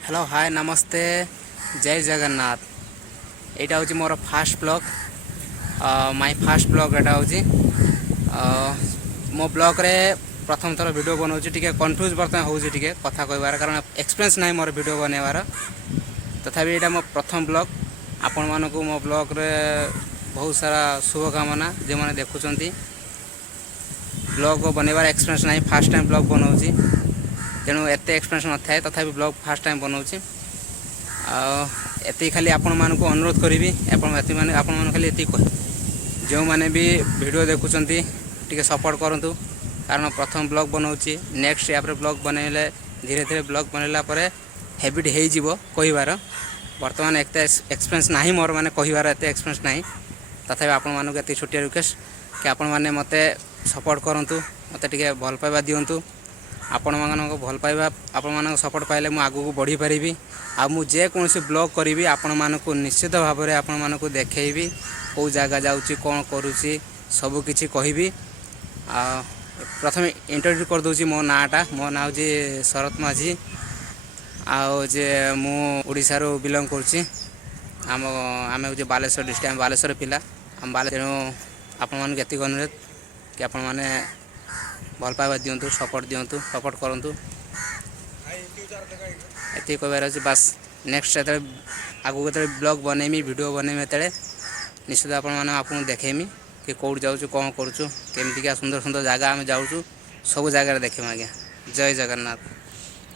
Hello hi नमस्ते जय जगन्नाथ। यहाँ हूँ मोर fast blog my fast blog एटा हूँ मो ब्लॉग रे प्रथम थर वीडियो बनाऊँ टी कन्फ्यूज बर्तमान हूँ टी कथा कहबार कारण एक्सपीरियंस ना मोर वीडियो बनवार तथापि यहाँ मो प्रथम ब्लॉग आपण मानक मो ब्लॉग रे बहुत सारा शुभकामना जो मैंने देखुं ब्लॉग बनवार एक्सपीरियंस ना फास्ट टाइम ब्लॉग बनाऊँ तेणु एत एक्सपीरियंस न थाए तथापि ब्लॉग फास्ट टाइम बनाऊँ एति खाली आपण मानक अनुरोध करी आपण मान खाली एति जो मैंने भी वीडियो देखुं टी सपोर्ट करूँ कारण प्रथम ब्लॉग बनाऊँ नेक्स्ट या ब्लॉग बनइले धीरे धीरे ब्लॉग बनला हैबिट हो कहार बर्तमान एत एक्सपीरियंस ना मोर मैंने कहार एत एक्सपीरियंस ना तथापि आपण मानक एत छोटिया रिक्वेस्ट कि आपण मैंने मत सपोर्ट करूँ मत टे भल पाइबा दिंतु आपण मानक भल पाइबा आपण मानक सपोर्ट पाइले मु आगु को बढ़ी पारिबी आ मु जे कोनोसी ब्लॉग करी आपण मानक निश्चित भाव में आपण मानक देखैबी कौ जगह जाऊँगी कौन करुँची सब किछि कहबी। प्रथम इंट्रोड्यूस कर दूची मो नाटा मो ना हूँ शरत माझी आउ जे मु ओडिशा रो बिलोंग करुँची आम आम हूँ बालेश्वर डिस्ट्रिक्ट बालेश्वर पिला आम बाले तेणु आपण मानक एतिक अनुरोध कि आपण माने भल पाइबा दिंतु सपोर्ट करूँ ये कहबार अच्छे बास नेक्स्ट आगू जो ब्लॉग बनैमी वीडियो बनैमी ये निश्चित आपको देखेमी कि कौट जाऊँ कौन करुँ केमती क्या सुंदर सुंदर जगह आम जाऊँ सब जगह देखेम आज्ञा। जय जगन्नाथ।